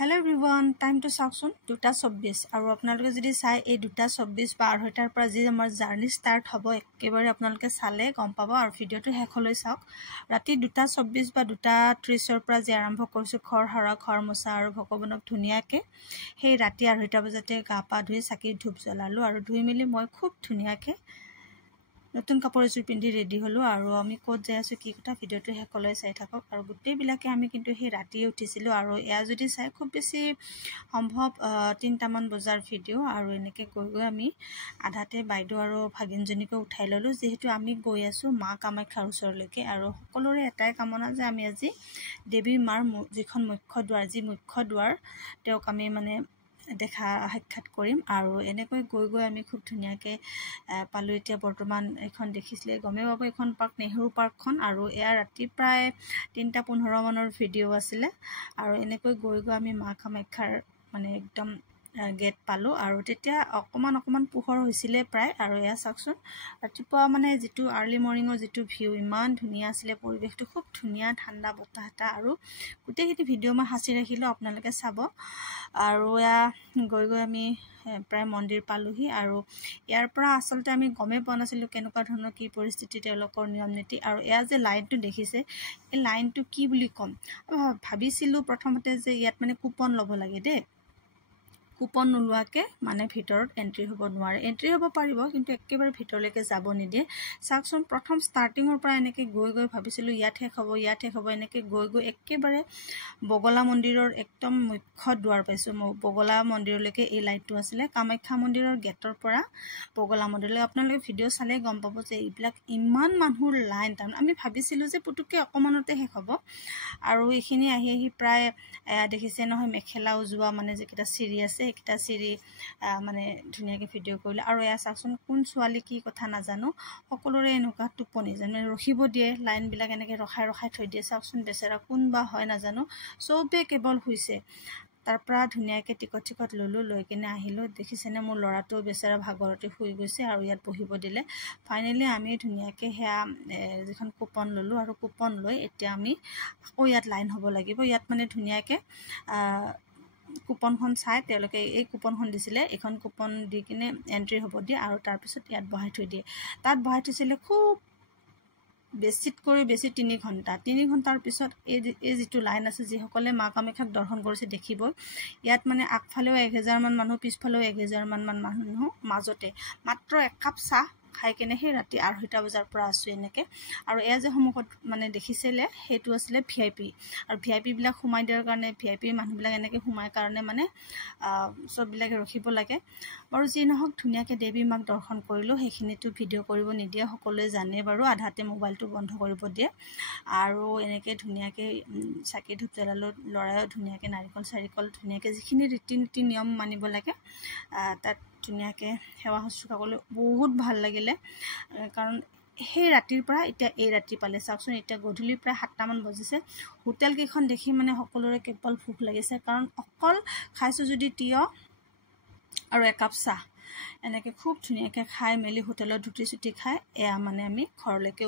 Hello everyone, time to চাওকচোন 2:26 আৰু আপোনালোকে যদি চাই এই 2:26 বা 2:30 পৰা যি আমাৰ জাৰ্নি ষ্টাৰ্ট হ'ব একেবাৰে আপোনালোকে চালে গম পাব আৰু ভিডিওটো শেষলৈ চাওক ৰাতি 2:26 বা 2:30 পৰা যে আৰম্ভ কৰিছো ঘৰ হাৰা ঘৰ মোচা আৰু ভগৱানক ধুনিয়াকে সেই ৰাতি 2:30 বজাতে গা পা ধুই চাকি ধূপ জ্বলালো আৰু ধুই মিলি মই খুব ধুনিয়াকে নতুন কাপোৰ এযোৰ পিন্ধি ৰেডি হলো আৰু আমি কোত যাই আছো কি কথা ভিডিওটো শেষলৈ চাই থাকক আৰু গুটেই বিলাকে আমি কিন্তু সেই ৰাতি উঠিছিলো আৰু এয়া যদি চাই খুব বেছি সম্ভৱ 3টা মান বজাৰ ভিডিও আৰু এনেকে গৈ আমি আধাতে বাইদেউ আৰু ভাগিনজনীকে উঠাই ললো যেহেতু আমি গৈ আছো মা কামাখ্যাৰ ওচৰলৈকে আৰু সকলোৰে এটাই কামনা যে আমি আজি দেৱী মাৰ যিখন মুখ্য দুৱাৰ যি মুখ্য দুৱাৰ তেওঁক আমি মানে দেখা সাক্ষাৎ কৰিম আৰু এনেকৈ গৈ আমি খুব ধুনিয়াকে পালো এতিয়া বৰ্তমান এখন দেখিছিলে গমে বাবু এখন পাৰ্ক নেহৰু পাৰ্কখন আৰু এয়া ৰাতি প্ৰায় 3:15 মানৰ ভিডিও আছিলে আৰু এনেকৈ গৈ আমি মা কামাখ্যাৰ মানে একদম গেট পালো আৰু তেতিয়া অকমান পোহৰ হৈছিলে প্ৰায় আৰু এয়া চাওকচোন ৰাতিপুৱা মানে যেটো আৰ্লি মৰ্নিংৰ যেটো ভিউ ইমান ধুনিয়া আছিলে পৰিবেশটো খুব ধুনিয়া ঠাণ্ডা বতাহটা আৰু গুটেইখিনি ভিডিও মই হাসি ৰাখিলো আপোনালোকে চাব আৰু এয়া গৈ আমি প্ৰায় মন্দিৰ পালোহি আৰু ইয়াৰ পৰা আসলতে আমি গমে পোৱা নাছিলো কেনেকুৱা ধৰণৰ কি পৰিস্থিতি তেওঁলোকৰ নিয়ম নীতি আৰু এয়া যে লাইনটো দেখিছে এই লাইনটো কি বুলি কম ভাবিছিলো প্ৰথমতে যে ইয়াত মানে কুপন ল'ব লাগে দে কুপন নোলোৱাকে মানে ভিতৰত এন্ট্ৰি হ'ব নোৱাৰে এন্ট্ৰি হ'ব পাৰিব কিন্তু একেবাৰে ভিতৰলৈকে যাব নিদিয়ে চাকচোন প্ৰথম ষ্টাৰ্টিংৰ পৰা এনেকে গৈ ভাবিছিলো ইয়াত শেষ হ'ব এনেকে গৈ একেবাৰে বগলা মন্দিৰৰ একদম মুখ্য দুৱাৰ পাইছো বগলা মন্দিৰলৈকে এই লাইটটো আছিলে কামাখ্যা মন্দিৰৰ গেটৰ পৰা বগলা মন্দিৰলৈ আপোনালোকে ভিডিও চালে গম পাব যে এইবিলাক ইমান মানুহৰ লাইন টান আমি ভাবিছিলো যে পুতুকে অকমানতে শেষ হ'ব আৰু এইখিনি আহি প্ৰায় দেখিছে নহয় মেখেলা উজোৱা মানে যেটা চিৰি আছে একটা চিৰি মানে ধুনিয়াকে ভিডিও কৰিলে আৰু এয়া চাচোন কোন ছোৱালী কি কথা নাজানো সকলোৰে এনেকুৱা টোপনি যেন ৰখিব দিয়ে লাইন বিলাক এনেকে ৰখাই থৈ দিয়ে চাচোন বেচেৰা কোন বা হয় নাজানো সবে কেৱল হৈছে তাৰ পৰা ধুনিয়াকে টিকট ললো লৈ কিনে আহিলো দেখিছেনে মোৰ লৰাটো বেচেৰা ভাগৰতে শুই গৈছে আৰু ইয়াত বহিব দিলে ফাইনালি আমি ধুনিয়াকে হেয়া যিখন কুপন ললো আৰু কুপন লৈ এতিয়া আমি আকৌ ইয়াত লাইন হ'ব লাগিব ইয়াত মানে ধুনিয়াকে কুপনখন চাই তেওঁলোকে এই কুপনখন দিছিলে এখন কুপন দি কিনে এন্ট্ৰি হ'ব দিয়ে আৰু তাৰ পিছত ইয়াত বহাই থৈ দিয়ে তাত বহাই থৈছিলে খুব বেছিত কৰি বেছি 3 ঘণ্টাৰ পিছত এই যেটো লাইন আছে যি সকলে মা কামাখ্যাক দৰ্শন কৰিছে দেখিব ইয়াত মানে আগফালেও 1000 মান মানুহ পিছফালেও 1000 মান মানুহ মাজতে মাত্ৰ এক কাপ চাহ খাই কেনে সেই ৰাতি 2:30 বজাৰ পৰা আছো এনেকে আৰু এয়া যে সমুখত মানে দেখিছিলে হেতু আছিল ভিআইপি আৰু ভিআইপি বিলাক সোমাই দিয়াৰ কাৰণে ভিআইপি মানুহ বিলাক এনেকে সোমাই কাৰণে মানে সব বিলাকে ৰখিব লাগে বাৰু যি নহক ধুনিয়াকে দেৱী মাক দৰ্শন কৰিলো সেইখিনিটো ভিডিও কৰিব নিদিয়ে সকলোৱে জানে বাৰু আধাতে মোবাইলটো বন্ধ কৰিব দিয়ে আৰু এনেকে ধুনিয়াকে চাকি ধূপ জ্বলালো লৰায়ো ধুনিয়াকে নাৰিকল চাৰিকল ধুনিয়াকে যিখিনি ৰীতি নীতি নিয়ম মানিব লাগে তাত ধুনিয়াকে সেৱা শুশ্ৰূষা কৰিলে বহুত ভাল লাগিলে কাৰণ সেই ৰাতিৰ পৰা এতিয়া এই ৰাতি পালে চাওকচোন এতিয়া গধূলি প্ৰায় 7টা মান বাজিছে হোটেল কেখন দেখি মানে সকলোৰে কেৱল ভোক লাগিছে কাৰণ অকল খাইছো যদি তিয়হ আৰু একাপ চাহ এনেকে খুব ধুনিয়াকে খাই মেলি হোটেলত ৰুটি চুটি খাই এয়া মানে আমি ঘৰলৈকে